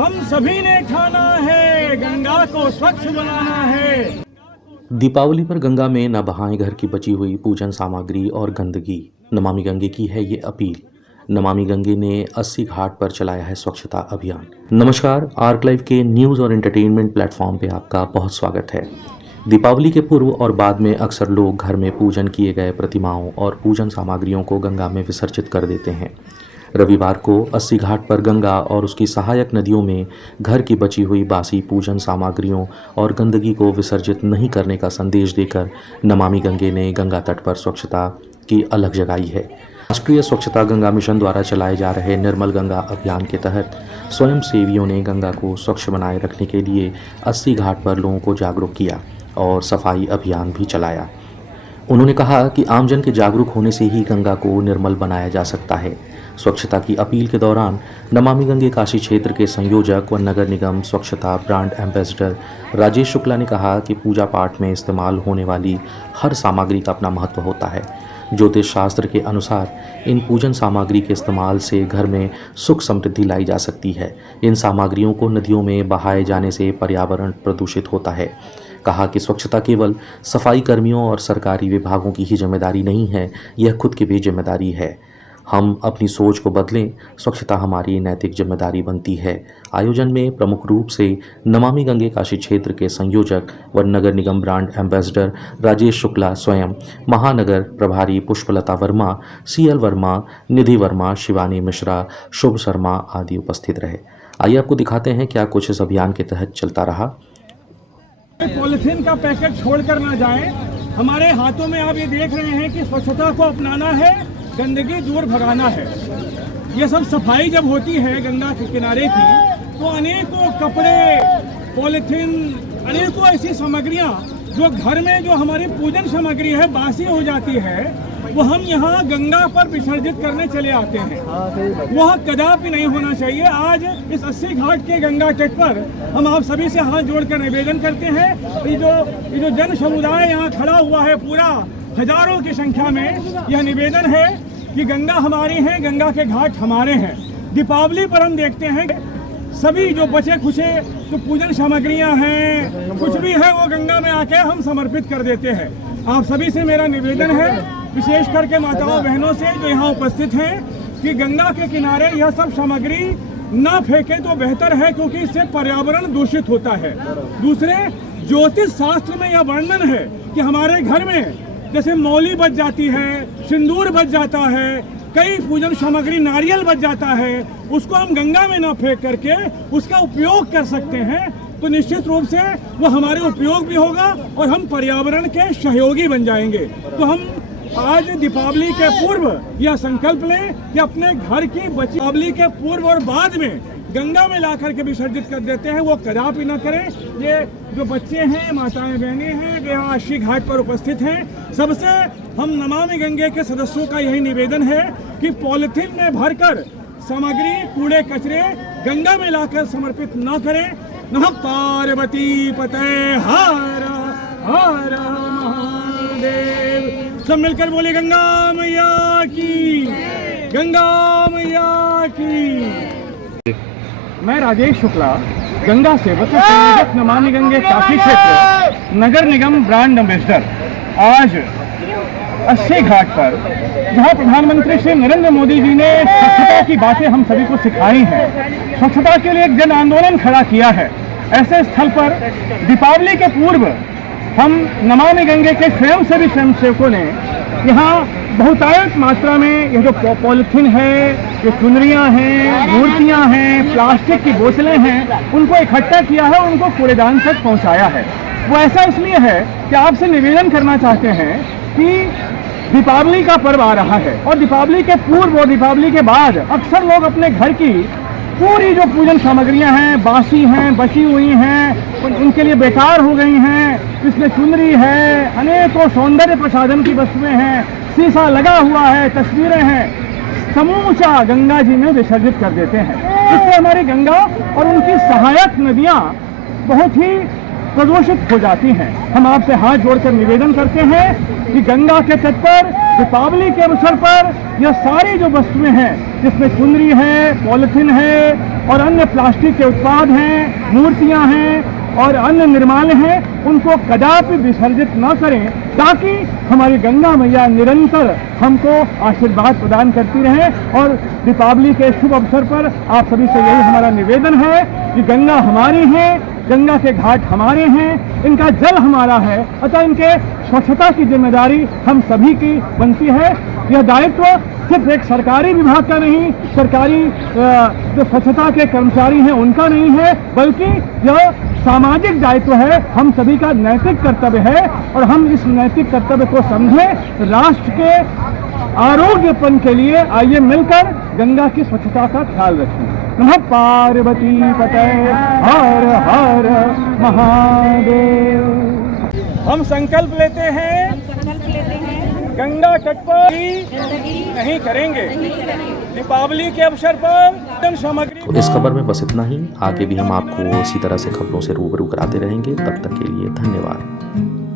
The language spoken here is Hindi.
हम सभी ने ठाना है, गंगा को स्वच्छ बनाना है। दीपावली पर गंगा में न बहाएं घर की बची हुई पूजन सामग्री और गंदगी। नमामि गंगे की है ये अपील। नमामि गंगे ने 80 घाट पर चलाया है स्वच्छता अभियान। नमस्कार, आर्क लाइव के न्यूज़ और एंटरटेनमेंट प्लेटफॉर्म पे आपका बहुत स्वागत है। दीपावली के पूर्व और बाद में अक्सर लोग घर में पूजन किए गए प्रतिमाओं और पूजन सामग्रियों को गंगा में विसर्जित कर देते हैं। रविवार को 80 घाट पर गंगा और उसकी सहायक नदियों में घर की बची हुई बासी पूजन सामग्रियों और गंदगी को विसर्जित नहीं करने का संदेश देकर नमामि गंगे ने गंगा तट पर स्वच्छता की अलख जगाई है। राष्ट्रीय स्वच्छता गंगा मिशन द्वारा चलाए जा रहे निर्मल गंगा अभियान के तहत स्वयं सेवियों ने गंगा को स्वच्छ बनाए रखने के लिए 80 घाट पर लोगों को जागरूक किया और सफाई अभियान भी चलाया। उन्होंने कहा कि आमजन के जागरूक होने से ही गंगा को निर्मल बनाया जा सकता है। स्वच्छता की अपील के दौरान नमामि गंगे काशी क्षेत्र के संयोजक व नगर निगम स्वच्छता ब्रांड एम्बेसडर राजेश शुक्ला ने कहा कि पूजा पाठ में इस्तेमाल होने वाली हर सामग्री का अपना महत्व होता है। ज्योतिष शास्त्र के अनुसार इन पूजन सामग्री के इस्तेमाल से घर में सुख समृद्धि लाई जा सकती है। इन सामग्रियों को नदियों में बहाए जाने से पर्यावरण प्रदूषित होता है। कहा कि स्वच्छता केवल सफाई कर्मियों और सरकारी विभागों की ही जिम्मेदारी नहीं है, यह खुद की भी जिम्मेदारी है। हम अपनी सोच को बदलें, स्वच्छता हमारी नैतिक जिम्मेदारी बनती है। आयोजन में प्रमुख रूप से नमामि गंगे काशी क्षेत्र के संयोजक व नगर निगम ब्रांड एम्बेसडर राजेश शुक्ला स्वयं, महानगर प्रभारी पुष्पलता वर्मा, CL वर्मा, निधि वर्मा, शिवानी मिश्रा, शुभ शर्मा आदि उपस्थित रहे। आइए आपको दिखाते हैं क्या कुछ इस अभियान के तहत चलता रहा। पॉलिथीन का पैकेट छोड़कर ना जाएं। हमारे हाथों में आप ये देख रहे हैं कि स्वच्छता को अपनाना है, गंदगी दूर भगाना है। ये सब सफाई जब होती है गंगा के किनारे की, तो अनेकों कपड़े, पॉलिथीन, अनेकों ऐसी सामग्रियां जो घर में जो हमारी पूजन सामग्री है बासी हो जाती है, वो हम यहाँ गंगा पर विसर्जित करने चले आते हैं। वह कदापि नहीं होना चाहिए। आज इस 80 घाट के गंगा तट पर हम आप सभी से हाथ जोड़कर निवेदन करते हैं। ये जो जन समुदाय यहाँ खड़ा हुआ है पूरा हजारों की संख्या में, यह निवेदन है कि गंगा हमारी है, गंगा के घाट हमारे हैं। दीपावली पर हम देखते हैं सभी जो बचे खुचे जो पूजन सामग्रियां हैं, कुछ भी है, वो गंगा में आके हम समर्पित कर देते हैं। आप सभी से मेरा निवेदन है, विशेष करके माताओं बहनों से जो यहाँ उपस्थित हैं, कि गंगा के किनारे यह सब सामग्री ना फेंके तो बेहतर है, क्योंकि इससे पर्यावरण दूषित होता है। दूसरे, ज्योतिष शास्त्र में यह वर्णन है कि हमारे घर में जैसे मौली बच जाती है, सिंदूर बच जाता है, कई पूजन सामग्री, नारियल बच जाता है, उसको हम गंगा में न फेंक करके उसका उपयोग कर सकते हैं, तो निश्चित रूप से वो हमारे उपयोग भी होगा और हम पर्यावरण के सहयोगी बन जाएंगे। तो हम आज दीपावली के पूर्व यह संकल्प लें कि अपने घर की बची दीपावली के पूर्व और बाद में गंगा में ला करके विसर्जित कर देते हैं, वो कदापि न करें। ये जो बच्चे हैं, माताएं बहनें हैं, जो यहाँ 80 घाट पर उपस्थित हैं, सबसे हम नमामि गंगे के सदस्यों का यही निवेदन है कि पॉलिथीन में भरकर सामग्री, कूड़े कचरे गंगा में लाकर समर्पित न करें। नमः पार्वती पते हर हर महादेव। सब मिलकर बोले गंगा मैया की, गंगा मैया की। मैं राजेश शुक्ला, गंगा सेवक संयोजक नमामि गंगे काशी क्षेत्र, नगर निगम ब्रांड एम्बेसडर। आज 80 घाट पर जहां प्रधानमंत्री श्री नरेंद्र मोदी जी ने स्वच्छता की बातें हम सभी को सिखाई हैं, स्वच्छता के लिए एक जन आंदोलन खड़ा किया है, ऐसे स्थल पर दीपावली के पूर्व हम नमामि गंगे के स्वयंसेवी स्वयंसेवकों ने यहाँ बहुतायत मात्रा में ये जो पॉलिथीन है, ये चुनरियाँ हैं, मूर्तियाँ हैं, प्लास्टिक की बोतलें हैं, उनको इकट्ठा किया है, उनको कूड़ेदान तक पहुँचाया है। वो ऐसा इसलिए है कि आपसे निवेदन करना चाहते हैं कि दीपावली का पर्व आ रहा है और दीपावली के पूर्व और दीपावली के बाद अक्सर लोग अपने घर की पूरी जो पूजन सामग्रियां हैं, बासी हैं, बची हुई हैं, उनके लिए बेकार हो गई हैं। इसमें चुनरी है, अनेकों सौंदर्य प्रसाधन की वस्तुएं हैं, शीशा लगा हुआ है, तस्वीरें हैं, समूचा गंगा जी में विसर्जित कर देते हैं। इससे हमारी गंगा और उनकी सहायक नदियां बहुत ही प्रदूषित हो जाती हैं। हम आपसे हाथ जोड़कर निवेदन करते हैं कि गंगा के तट पर दीपावली के अवसर पर यह सारी जो वस्तुएं हैं, जिसमें चुनरी है, पॉलिथीन है और अन्य प्लास्टिक के उत्पाद हैं, मूर्तियां हैं और अन्य निर्माल्य हैं, उनको कदापि विसर्जित न करें, ताकि हमारी गंगा मैया निरंतर हमको आशीर्वाद प्रदान करती रहें। और दीपावली के शुभ अवसर पर आप सभी से यही हमारा निवेदन है कि गंगा हमारी है, गंगा के घाट हमारे हैं, इनका जल हमारा है, अतः इनके स्वच्छता की जिम्मेदारी हम सभी की बनती है। यह दायित्व सिर्फ एक सरकारी विभाग का नहीं, सरकारी जो स्वच्छता के कर्मचारी हैं उनका नहीं है, बल्कि यह सामाजिक दायित्व है, हम सभी का नैतिक कर्तव्य है। और हम इस नैतिक कर्तव्य को समझें, राष्ट्र के आरोग्यपन के लिए आइए मिलकर गंगा की स्वच्छता का ख्याल रखें। नमः पार्वती पते हर हर महादेव। हम संकल्प लेते हैं गंगा तट पर नहीं करेंगे। दीपावली के अवसर पर सामग्री। तो इस खबर में बस इतना ही। आगे भी हम आपको इसी तरह से खबरों से रूबरू कराते रहेंगे। तब तक के लिए धन्यवाद।